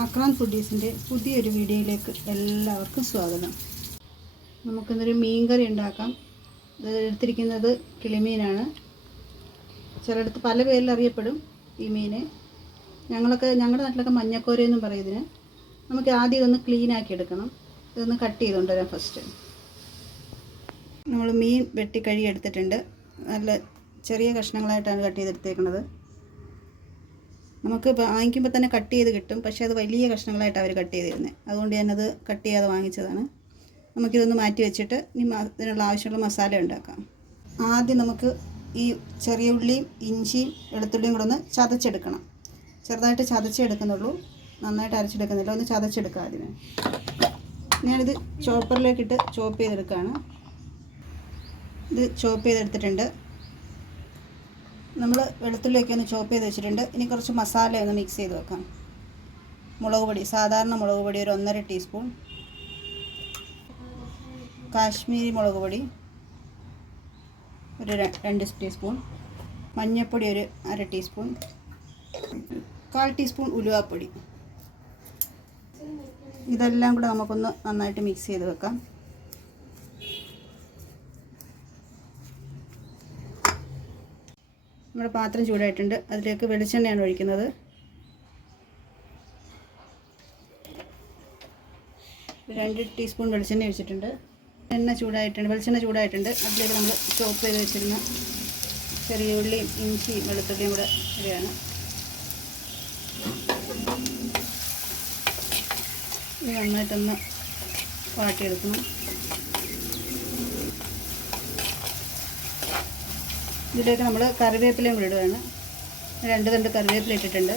ആക്രാൻ ഫുഡീസിന്റെ പുതിയൊരു വീഡിയോയിലേക്ക് എല്ലാവർക്കും സ്വാഗതം. നമുക്കിന്നൊരു മീൻ കറി ഉണ്ടാക്കാം. ഇത് എടുത്തിരിക്കുന്നത് കിളിമീനാണ്. ചിലയിടത്ത് പല പേരിൽ അറിയപ്പെടും ഈ മീന്. ഞങ്ങളൊക്കെ ഞങ്ങളുടെ നാട്ടിലൊക്കെ മഞ്ഞക്കോര എന്നും പറയും നമുക്ക് ആദ്യം ഇതൊന്ന് ക്ലീനാക്കി എടുക്കണം. ഇതൊന്ന് കട്ട് ചെയ്തുകൊണ്ട് വരാം ഫസ്റ്റ് നമ്മൾ മീൻ വെട്ടി കഴുകി എടുത്തിട്ടുണ്ട്. നല്ല ചെറിയ കഷ്ണങ്ങളായിട്ടാണ് കട്ട് ചെയ്തെടുത്തേക്കുന്നത് നമുക്ക് വാങ്ങിക്കുമ്പോൾ തന്നെ കട്ട് ചെയ്ത് കിട്ടും. പക്ഷേ അത് വലിയ കഷ്ണങ്ങളായിട്ട് അവർ കട്ട് ചെയ്തിരുന്നത് അതുകൊണ്ട് ഞാനത് കട്ട് ചെയ്യാതെ വാങ്ങിച്ചതാണ്. നമുക്കിതൊന്ന് മാറ്റി വെച്ചിട്ട് ഇനി അതിനുള്ള ആവശ്യമുള്ള മസാല ഉണ്ടാക്കാം. ആദ്യം നമുക്ക് ഈ ചെറിയ ഉള്ളിയും ഇഞ്ചിയും വെളുത്തുള്ളിയും കൂടെ ഒന്ന് ചതച്ചെടുക്കണം. ചെറുതായിട്ട് ചതച്ചെടുക്കുന്നുള്ളൂ. നന്നായിട്ട് അരച്ചെടുക്കുന്നില്ല. ഒന്ന് ചതച്ചെടുക്കുക അതിന് ഞാനിത് ചോപ്പറിലേക്കിട്ട് ചോപ്പ് ചെയ്തെടുക്കുകയാണ് ഇത് ചോപ്പ് ചെയ്തെടുത്തിട്ടുണ്ട്. നമ്മൾ വെളുത്തുള്ളിയൊക്കെ ഒന്ന് ചോപ്പ് ചെയ്ത് വെച്ചിട്ടുണ്ട്. ഇനി കുറച്ച് മസാല ഒന്ന് മിക്സ് ചെയ്ത് വെക്കാം. മുളക് പൊടി സാധാരണ മുളക് പൊടി ഒരു ഒന്നര ടീസ്പൂൺ കാശ്മീരി മുളക് പൊടി ഒരു രണ്ട് ടീസ്പൂൺ മഞ്ഞൾപ്പൊടി ഒരു അര ടീസ്പൂൺ കാൽ ടീസ്പൂൺ ഉലുവാപ്പൊടി. ഇതെല്ലാം കൂടെ നമുക്കൊന്ന് നന്നായിട്ട് മിക്സ് ചെയ്ത് വെക്കാം. നമ്മുടെ പാത്രം ചൂടായിട്ടുണ്ട്. അതിലേക്ക് വെളിച്ചെണ്ണയാണ് ഒഴിക്കുന്നത്. രണ്ട് ടീസ്പൂൺ വെളിച്ചെണ്ണ ഒഴിച്ചിട്ടുണ്ട്. എണ്ണ ചൂടായിട്ടുണ്ട് വെളിച്ചെണ്ണ ചൂടായിട്ടുണ്ട്. അതിലേക്ക് നമ്മൾ ചോപ്പ് ചെയ്ത് വെച്ചിരുന്ന ചെറിയ ഉള്ളിയും ഇഞ്ചിയും വെളുത്തുള്ളിയും കൂടെ ഇടുകയാണ്. ഇത് നന്നായിട്ടൊന്ന് വാട്ടിയെടുക്കണം. ഇതിലേക്ക് നമ്മൾ കറിവേപ്പിലയും കൂടി ഇടുകയാണ്. രണ്ട് തണ്ട് കറിവേപ്പില ഇട്ടിട്ടുണ്ട്.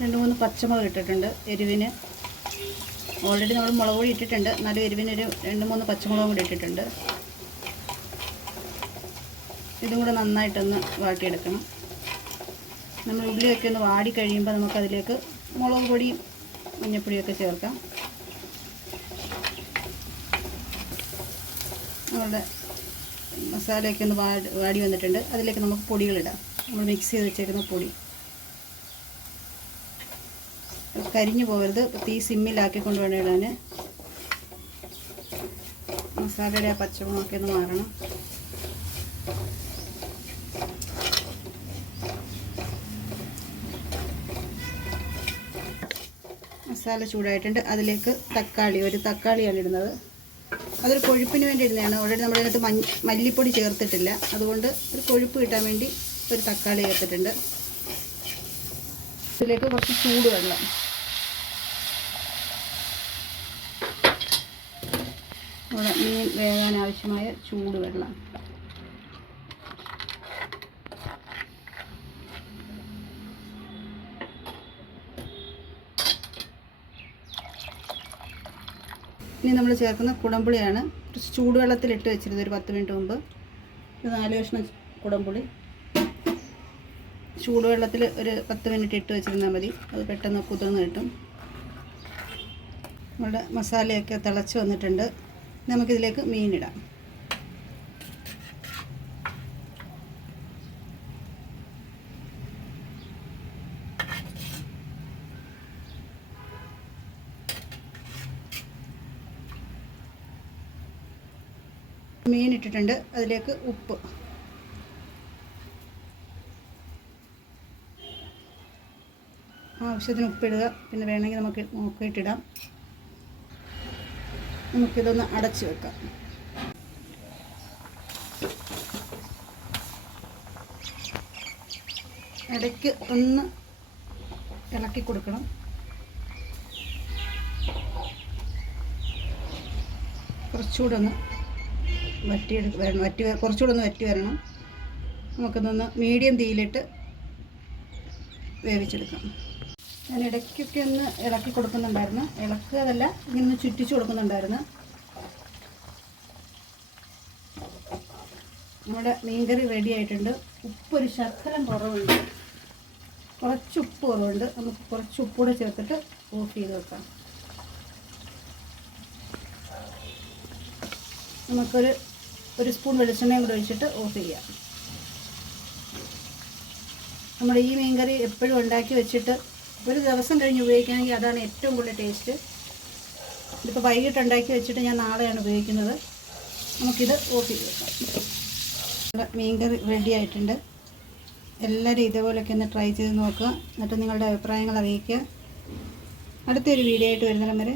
രണ്ട് മൂന്ന് പച്ചമുളക് ഇട്ടിട്ടുണ്ട് എരിവിന്. ഓൾറെഡി നമ്മൾ മുളക് പൊടി ഇട്ടിട്ടുണ്ട്. എന്നാലും എരിവിനൊരു രണ്ട് മൂന്ന് പച്ചമുളകും കൂടി ഇട്ടിട്ടുണ്ട്. ഇതും കൂടെ നന്നായിട്ടൊന്ന് വാട്ടിയെടുക്കണം. നമ്മൾ ഉള്ളിയൊക്കെ ഒന്ന് വാടി കഴിയുമ്പോൾ നമുക്കതിലേക്ക് മുളക് പൊടിയും മഞ്ഞൾപ്പൊടിയൊക്കെ ചേർക്കാം. നമ്മളുടെ മസാലയൊക്കെ ഒന്ന് വാടി വാടി വന്നിട്ടുണ്ട്. അതിലേക്ക് നമുക്ക് പൊടികളിടാം. നമ്മൾ മിക്സ് ചെയ്ത് വെച്ചേക്കുന്ന പൊടി. കരിഞ്ഞു പോകരുത്. തീ സിമ്മിലാക്കിക്കൊണ്ട് വേണം ഇടാൻ മസാലയുടെ ആ പച്ചമുളകൊക്കെ ഒന്ന് മാറണം. മസാല ചൂടായിട്ടുണ്ട്. അതിലേക്ക് തക്കാളി ഒരു തക്കാളിയാണ് ഇടുന്നത്. അതൊരു കൊഴുപ്പിന് വേണ്ടി ഇടുന്നതാണ്. ഓൾറെഡി നമ്മൾ അതിനകത്ത് മഞ്ഞ മല്ലിപ്പൊടി ചേർത്തിട്ടില്ല. അതുകൊണ്ട് ഒരു കൊഴുപ്പ് കിട്ടാൻ വേണ്ടി ഒരു തക്കാളി ചേർത്തിട്ടുണ്ട്. ഇതിലേക്ക് കുറച്ച് ചൂട് വെള്ളം ഇവിടെ മീൻ വേകാൻ ആവശ്യമായ ചൂട് ഇനി നമ്മൾ ചേർക്കുന്ന കുടംപുളിയാണ്. കുറച്ച് ചൂടുവെള്ളത്തിലിട്ട് വെച്ചിരുന്നത് ഒരു പത്ത് മിനിറ്റ് മുമ്പ്. ഒരു നാല് കഷ്ണം കുടംപുളി. ചൂടുവെള്ളത്തിൽ ഒരു പത്ത് മിനിറ്റ് ഇട്ട് വെച്ചിരുന്നാൽ മതി. അത് പെട്ടെന്ന് കുതിർന്ന് കിട്ടും. നമ്മുടെ മസാലയൊക്കെ തിളച്ച് വന്നിട്ടുണ്ട്. നമുക്കിതിലേക്ക് മീനിടാം മീൻ ഇട്ടിട്ടുണ്ട്. അതിലേക്ക് ഉപ്പ്. ആവശ്യത്തിന് ഉപ്പിടുക. പിന്നെ വേണമെങ്കിൽ നമുക്ക് നോക്കിയിട്ടിടാം. നമുക്കിതൊന്ന് അടച്ചു വെക്കാം. ഇടയ്ക്ക് ഒന്ന് ഇളക്കി കൊടുക്കണം. കുറച്ചുകൂടെ ഒന്ന് വറ്റിയെടുക്ക വരണം വറ്റി കുറച്ചുകൂടെ ഒന്ന് വറ്റി വരണം. നമുക്കിതൊന്ന് മീഡിയം തീയിലിട്ട് വേവിച്ചെടുക്കാം. ഞാൻ ഇടയ്ക്കൊക്കെ ഒന്ന് ഇളക്കി കൊടുക്കുന്നുണ്ടായിരുന്നു. ഇളക്കുകയല്ല ഇങ്ങനെ ഒന്ന് ചുറ്റിച്ച് കൊടുക്കുന്നുണ്ടായിരുന്നു. നമ്മുടെ മീൻകറി റെഡി ആയിട്ടുണ്ട്. ഉപ്പൊരു ശർക്കരം കുറവുണ്ട്. കുറച്ച് ഉപ്പ് കുറവുണ്ട്. നമുക്ക് കുറച്ച് ഉപ്പൂടെ ചേർത്തിട്ട് ഓഫ് ചെയ്ത് വെക്കാം. നമുക്കൊരു ഒരു സ്പൂൺ വെളിച്ചെണ്ണയും കൂടെ ഒഴിച്ചിട്ട് ഓഫ് ചെയ്യാം നമ്മുടെ ഈ മീൻകറി എപ്പോഴും ഉണ്ടാക്കി വെച്ചിട്ട് ഒരു ദിവസം കഴിഞ്ഞ് ഉപയോഗിക്കുകയാണെങ്കിൽ അതാണ് ഏറ്റവും കൂടുതൽ ടേസ്റ്റ്. ഇതിപ്പോൾ വൈകിട്ട് ഉണ്ടാക്കി വെച്ചിട്ട് ഞാൻ നാളെയാണ് ഉപയോഗിക്കുന്നത്. നമുക്കിത് ഓഫ് ചെയ്ത് വെക്കാം. മീൻകറി റെഡി ആയിട്ടുണ്ട്. എല്ലാവരും ഇതേപോലെയൊക്കെ ഒന്ന് ട്രൈ ചെയ്ത് നോക്കുക. എന്നിട്ട് നിങ്ങളുടെ അഭിപ്രായങ്ങൾ അറിയിക്കുക. അടുത്തൊരു വീഡിയോ ആയിട്ട് വരുന്നിടം വരെ.